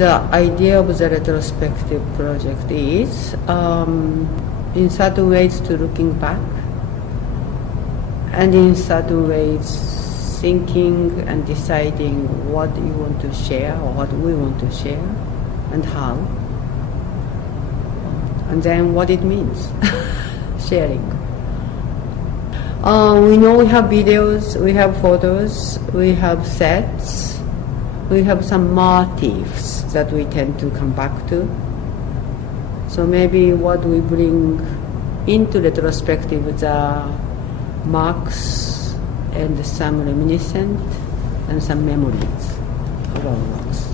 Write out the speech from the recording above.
the idea of the retrospective project is, in certain ways, to looking back, and in certain ways, thinking and deciding what you want to share or what we want to share and how, and then what it means, sharing. We know we have videos, we have photos, we have sets, we have some motifs that we tend to come back to. So maybe what we bring into retrospective is the marks and some reminiscent and some memories of our works.